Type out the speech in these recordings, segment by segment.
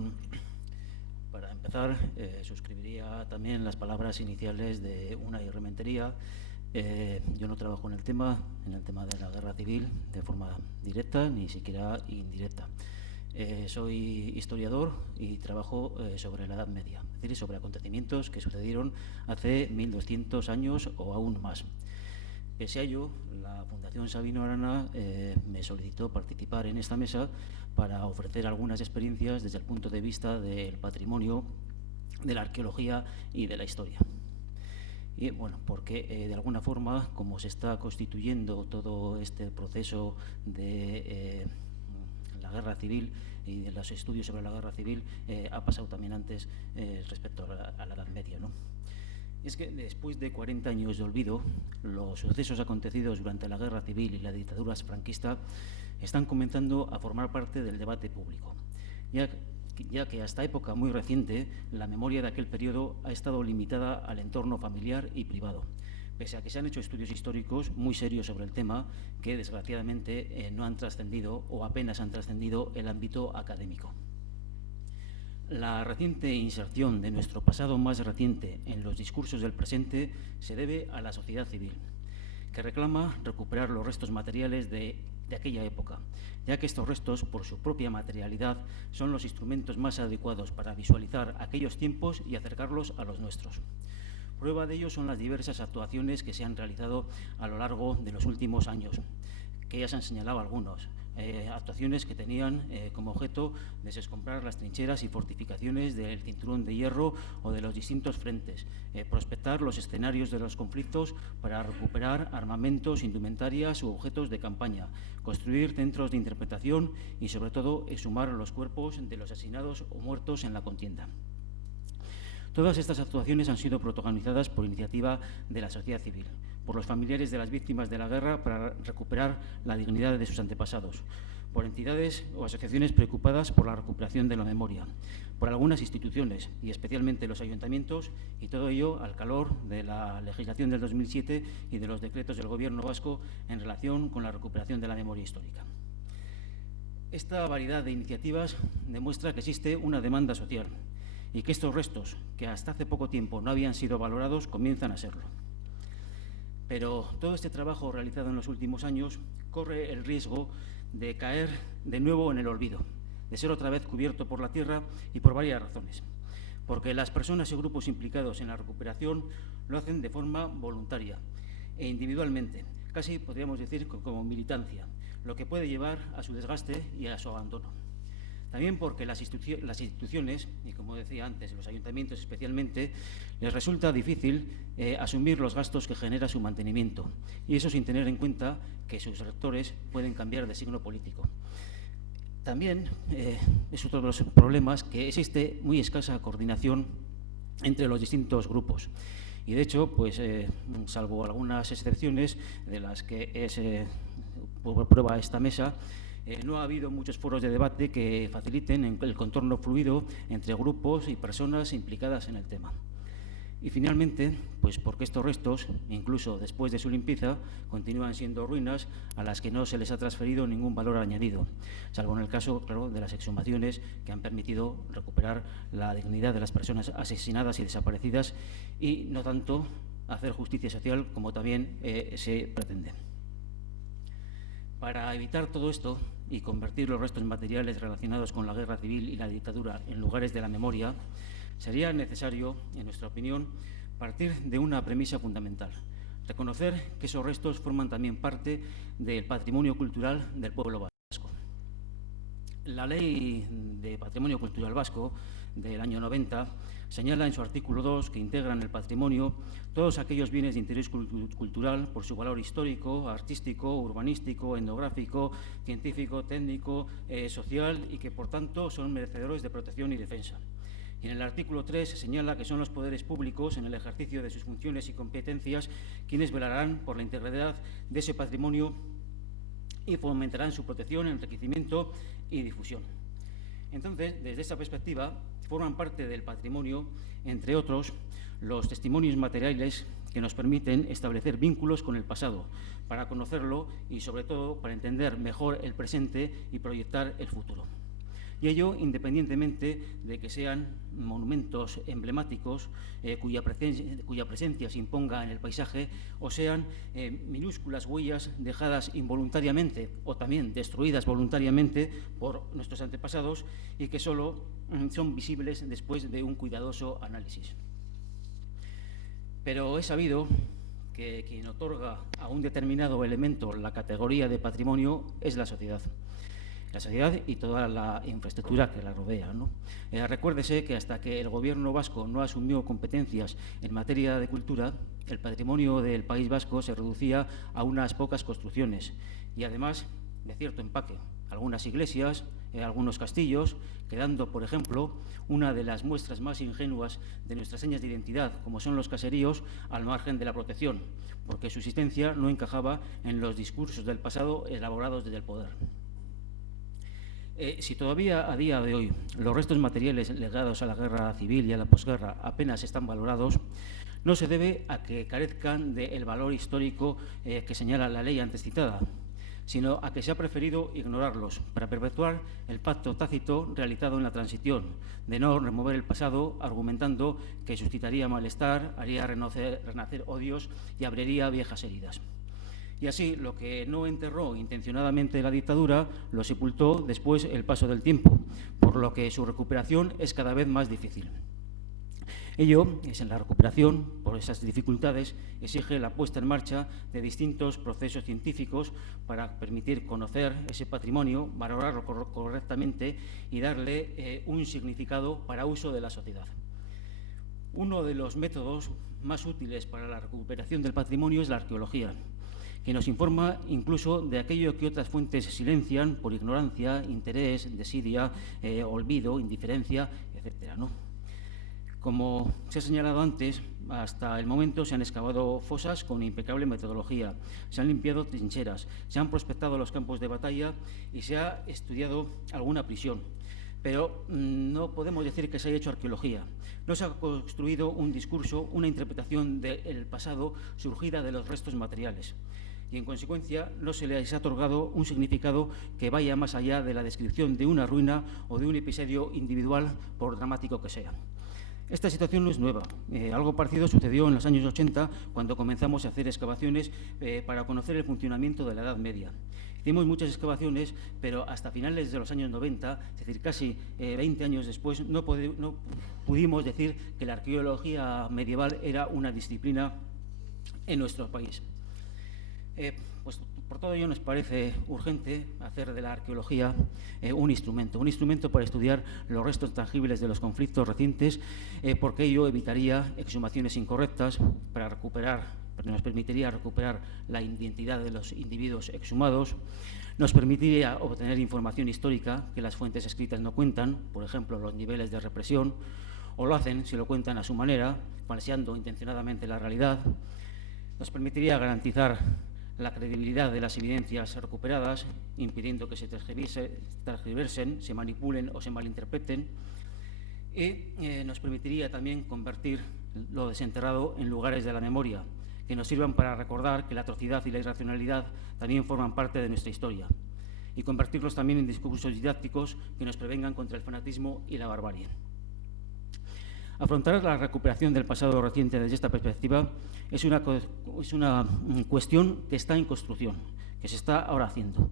opinión, para empezar, suscribiría también las palabras iniciales de Unai Rementería. Yo no trabajo en el tema de la guerra civil de forma directa ni siquiera indirecta. Soy historiador y trabajo sobre la Edad Media, es decir, sobre acontecimientos que sucedieron hace 1200 años o aún más. Pese a ello, la Fundación Sabino Arana me solicitó participar en esta mesa para ofrecer algunas experiencias desde el punto de vista del patrimonio, de la arqueología y de la historia. Y bueno, porque de alguna forma, como se está constituyendo todo este proceso de la guerra civil y de los estudios sobre la guerra civil, ha pasado también antes respecto a la Edad Media, ¿no? Es que después de 40 años de olvido, los sucesos acontecidos durante la guerra civil y la dictadura franquista están comenzando a formar parte del debate público, ya que hasta época muy reciente la memoria de aquel periodo ha estado limitada al entorno familiar y privado, pese a que se han hecho estudios históricos muy serios sobre el tema que desgraciadamente no han trascendido o apenas han trascendido el ámbito académico. La reciente inserción de nuestro pasado más reciente en los discursos del presente se debe a la sociedad civil, que reclama recuperar los restos materiales de aquella época, ya que estos restos, por su propia materialidad, son los instrumentos más adecuados para visualizar aquellos tiempos y acercarlos a los nuestros. Prueba de ello son las diversas actuaciones que se han realizado a lo largo de los últimos años, que ya se han señalado algunos. Actuaciones que tenían como objeto desescombrar las trincheras y fortificaciones del cinturón de hierro o de los distintos frentes, prospectar los escenarios de los conflictos para recuperar armamentos, indumentarias u objetos de campaña, construir centros de interpretación y, sobre todo, exhumar los cuerpos de los asesinados o muertos en la contienda. Todas estas actuaciones han sido protagonizadas por iniciativa de la sociedad civil, por los familiares de las víctimas de la guerra para recuperar la dignidad de sus antepasados, por entidades o asociaciones preocupadas por la recuperación de la memoria, por algunas instituciones y especialmente los ayuntamientos, y todo ello al calor de la legislación del 2007 y de los decretos del Gobierno vasco en relación con la recuperación de la memoria histórica. Esta variedad de iniciativas demuestra que existe una demanda social y que estos restos, que hasta hace poco tiempo no habían sido valorados, comienzan a serlo. Pero todo este trabajo realizado en los últimos años corre el riesgo de caer de nuevo en el olvido, de ser otra vez cubierto por la tierra, y por varias razones. Porque las personas y grupos implicados en la recuperación lo hacen de forma voluntaria e individualmente, casi podríamos decir como militancia, lo que puede llevar a su desgaste y a su abandono. También porque las instituciones, y como decía antes, los ayuntamientos especialmente, les resulta difícil asumir los gastos que genera su mantenimiento, y eso sin tener en cuenta que sus rectores pueden cambiar de signo político. También es otro de los problemas que existe muy escasa coordinación entre los distintos grupos. Y de hecho, pues salvo algunas excepciones de las que es prueba esta mesa, no ha habido muchos foros de debate que faciliten el contorno fluido entre grupos y personas implicadas en el tema. Y finalmente, pues porque estos restos, incluso después de su limpieza, continúan siendo ruinas a las que no se les ha transferido ningún valor añadido, salvo en el caso, claro, de las exhumaciones que han permitido recuperar la dignidad de las personas asesinadas y desaparecidas, y no tanto hacer justicia social como también se pretende. Para evitar todo esto y convertir los restos materiales relacionados con la guerra civil y la dictadura en lugares de la memoria, sería necesario, en nuestra opinión, partir de una premisa fundamental: reconocer que esos restos forman también parte del patrimonio cultural del pueblo vasco. La Ley de Patrimonio Cultural Vasco del año 90 señala en su artículo 2 que integran el patrimonio todos aquellos bienes de interés cultural por su valor histórico, artístico, urbanístico, etnográfico, científico, técnico, social, y que por tanto son merecedores de protección y defensa. Y en el artículo 3 se señala que son los poderes públicos, en el ejercicio de sus funciones y competencias, quienes velarán por la integridad de ese patrimonio y fomentarán su protección, enriquecimiento y difusión. Entonces, desde esa perspectiva, forman parte del patrimonio, entre otros, los testimonios materiales que nos permiten establecer vínculos con el pasado, para conocerlo y, sobre todo, para entender mejor el presente y proyectar el futuro. y ello independientemente de que sean monumentos emblemáticos cuya presencia se imponga en el paisaje, o sean minúsculas huellas dejadas involuntariamente o también destruidas voluntariamente por nuestros antepasados y que solo son visibles después de un cuidadoso análisis. Pero he sabido que quien otorga a un determinado elemento la categoría de patrimonio es la sociedad y toda la infraestructura que la rodea, ¿no? Recuérdese que hasta que el Gobierno vasco no asumió competencias en materia de cultura, el patrimonio del País Vasco se reducía a unas pocas construcciones y, además, de cierto empaque, algunas iglesias, algunos castillos, quedando, por ejemplo, una de las muestras más ingenuas de nuestras señas de identidad, como son los caseríos, al margen de la protección, porque su existencia no encajaba en los discursos del pasado elaborados desde el poder. Si todavía a día de hoy los restos materiales legados a la guerra civil y a la posguerra apenas están valorados, no se debe a que carezcan del valor histórico que señala la ley antes citada, sino a que se ha preferido ignorarlos para perpetuar el pacto tácito realizado en la transición, de no remover el pasado, argumentando que suscitaría malestar, haría renacer odios y abriría viejas heridas. Y así, lo que no enterró intencionadamente la dictadura, lo sepultó después el paso del tiempo, por lo que su recuperación es cada vez más difícil. Ello es en la recuperación, por esas dificultades, exige la puesta en marcha de distintos procesos científicos para permitir conocer ese patrimonio, valorarlo correctamente y darle un significado para uso de la sociedad. Uno de los métodos más útiles para la recuperación del patrimonio es la arqueología, que nos informa incluso de aquello que otras fuentes silencian por ignorancia, interés, desidia, olvido, indiferencia, etcétera, ¿no? Como se ha señalado antes, hasta el momento se han excavado fosas con impecable metodología, se han limpiado trincheras, se han prospectado los campos de batalla y se ha estudiado alguna prisión. Pero no podemos decir que se haya hecho arqueología. No se ha construido un discurso, una interpretación del pasado surgida de los restos materiales. Y, en consecuencia, no se les ha otorgado un significado que vaya más allá de la descripción de una ruina o de un episodio individual, por dramático que sea. Esta situación no es nueva. Algo parecido sucedió en los años 80, cuando comenzamos a hacer excavaciones para conocer el funcionamiento de la Edad Media. Hicimos muchas excavaciones, pero hasta finales de los años 90, es decir, casi 20 años después, no pudimos decir que la arqueología medieval era una disciplina en nuestro país. Pues por todo ello nos parece urgente hacer de la arqueología un instrumento para estudiar los restos tangibles de los conflictos recientes, porque ello evitaría exhumaciones incorrectas, nos permitiría recuperar la identidad de los individuos exhumados, nos permitiría obtener información histórica que las fuentes escritas no cuentan, por ejemplo, los niveles de represión, o lo hacen si lo cuentan a su manera, falseando intencionadamente la realidad. Nos permitiría garantizar la credibilidad de las evidencias recuperadas, impidiendo que se transgiversen, se manipulen o se malinterpreten, y nos permitiría también convertir lo desenterrado en lugares de la memoria, que nos sirvan para recordar que la atrocidad y la irracionalidad también forman parte de nuestra historia, y convertirlos también en discursos didácticos que nos prevengan contra el fanatismo y la barbarie. Afrontar la recuperación del pasado reciente desde esta perspectiva es una cuestión que está en construcción, que se está ahora haciendo,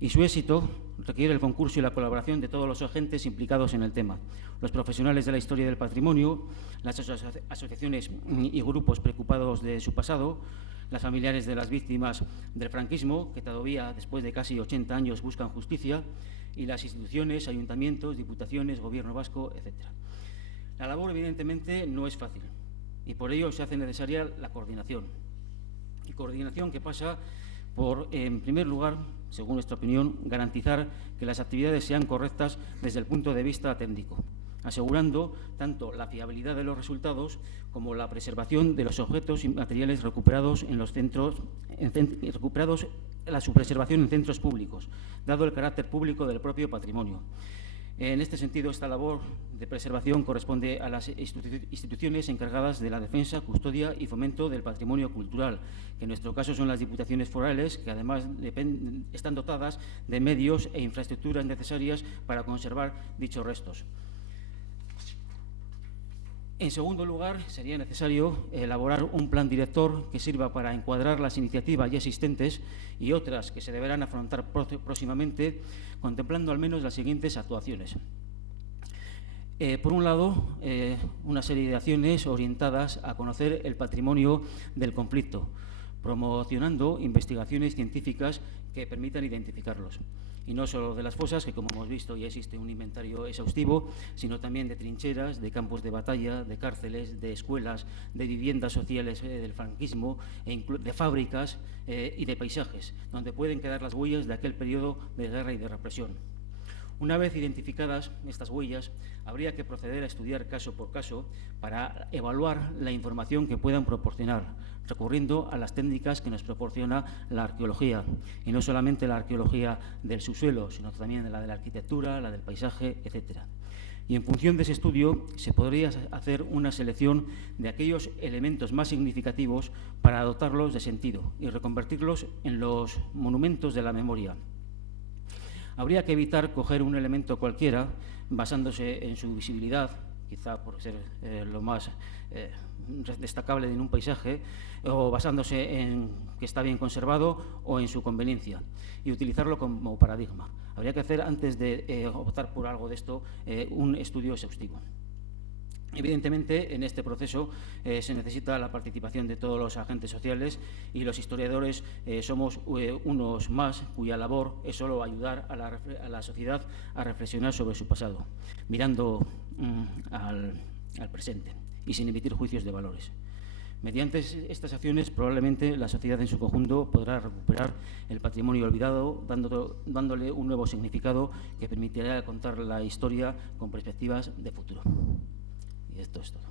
y su éxito requiere el concurso y la colaboración de todos los agentes implicados en el tema: los profesionales de la historia del patrimonio, las asociaciones y grupos preocupados de su pasado, las familiares de las víctimas del franquismo, que todavía, después de casi 80 años, buscan justicia, y las instituciones, ayuntamientos, diputaciones, Gobierno vasco, etcétera. La labor, evidentemente, no es fácil, y por ello se hace necesaria la coordinación. Y coordinación que pasa por, en primer lugar, según nuestra opinión, garantizar que las actividades sean correctas desde el punto de vista técnico, asegurando tanto la fiabilidad de los resultados como la preservación de los objetos y materiales recuperados en los centros, su preservación en centros públicos, dado el carácter público del propio patrimonio. En este sentido, esta labor de preservación corresponde a las instituciones encargadas de la defensa, custodia y fomento del patrimonio cultural, que en nuestro caso son las diputaciones forales, que además están dotadas de medios e infraestructuras necesarias para conservar dichos restos. En segundo lugar, sería necesario elaborar un plan director que sirva para encuadrar las iniciativas ya existentes y otras que se deberán afrontar próximamente, contemplando al menos las siguientes actuaciones. Por un lado, una serie de acciones orientadas a conocer el patrimonio del conflicto, promocionando investigaciones científicas que permitan identificarlos. Y no solo de las fosas, que como hemos visto ya existe un inventario exhaustivo, sino también de trincheras, de campos de batalla, de cárceles, de escuelas, de viviendas sociales del franquismo, de fábricas y de paisajes, donde pueden quedar las huellas de aquel periodo de guerra y de represión. Una vez identificadas estas huellas, habría que proceder a estudiar caso por caso para evaluar la información que puedan proporcionar, recurriendo a las técnicas que nos proporciona la arqueología, y no solamente la arqueología del subsuelo, sino también la de la arquitectura, la del paisaje, etc. Y en función de ese estudio se podría hacer una selección de aquellos elementos más significativos para dotarlos de sentido y reconvertirlos en los monumentos de la memoria. Habría que evitar coger un elemento cualquiera basándose en su visibilidad, quizá por ser lo más destacable en un paisaje, o basándose en que está bien conservado o en su conveniencia, y utilizarlo como paradigma. Habría que hacer, antes de optar por algo de esto, un estudio exhaustivo. Evidentemente, en este proceso se necesita la participación de todos los agentes sociales, y los historiadores somos unos más cuya labor es solo ayudar a la sociedad a reflexionar sobre su pasado, mirando al presente y sin emitir juicios de valores. Mediante estas acciones, probablemente la sociedad en su conjunto podrá recuperar el patrimonio olvidado, dándole un nuevo significado que permitirá contar la historia con perspectivas de futuro. Y esto es todo.